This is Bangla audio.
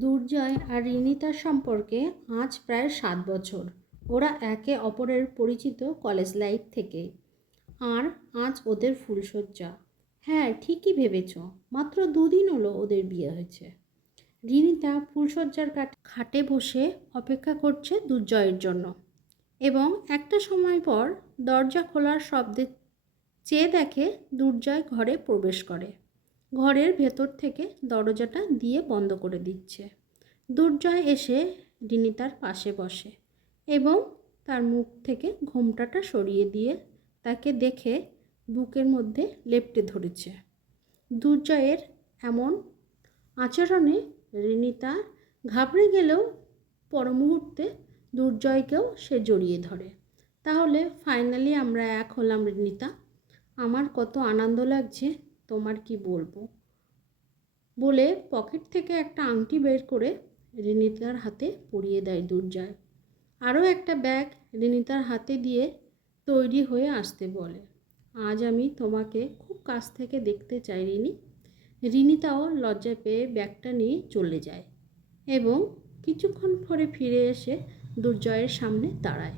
দুর্জয় আর রিনিতার সম্পর্কে আজ প্রায় 7 বছর। ওরা একে অপরের পরিচিত কলেজ লাইফ থেকে। আর আজ ওদের ফুলশয্যা। হ্যাঁ, ঠিকই ভেবেছ, মাত্র 2 দিন হলো ওদের বিয়ে হয়েছে। রিনিতা ফুলশয্যার খাটে বসে অপেক্ষা করছে দুর্জয়ের জন্য, এবং একটা সময় পর দরজা খোলার শব্দে চেয়ে দেখে দুর্জয় ঘরে প্রবেশ করে। ঘরের ভেতর থেকে দরজাটা দিয়ে বন্ধ করে দিচ্ছে। দুর্জয় এসে রিনিতার পাশে বসে এবং তার মুখ থেকে ঘোমটাটা সরিয়ে দিয়ে তাকে দেখে বুকের মধ্যে লেপ্টে ধরেছে। দুর্জয়ের এমন আচরণে রিনিতা ঘাবড়ে গেলেও পর মুহূর্তে দুর্জয়কেও সে জড়িয়ে ধরে। তাহলে ফাইনালি আমরা এক হলাম রিনিতা, আমার কত আনন্দ লাগছে তোমার কি বলবো, বলে পকেট থেকে একটা আংটি বের করে রিনিতার হাতে পরিয়ে দেয় দুর্জয়। আরও একটা ব্যাগ রিনিতার হাতে দিয়ে তৈরি হয়ে আসতে বলে। আজ আমি তোমাকে খুব কাছ থেকে দেখতে চাই রিনি। রিনিতাও লজ্জা পেয়ে ব্যাগটা নিয়ে চলে যায় এবং কিছুক্ষণ পরে ফিরে এসে দুর্জয়ের সামনে দাঁড়ায়।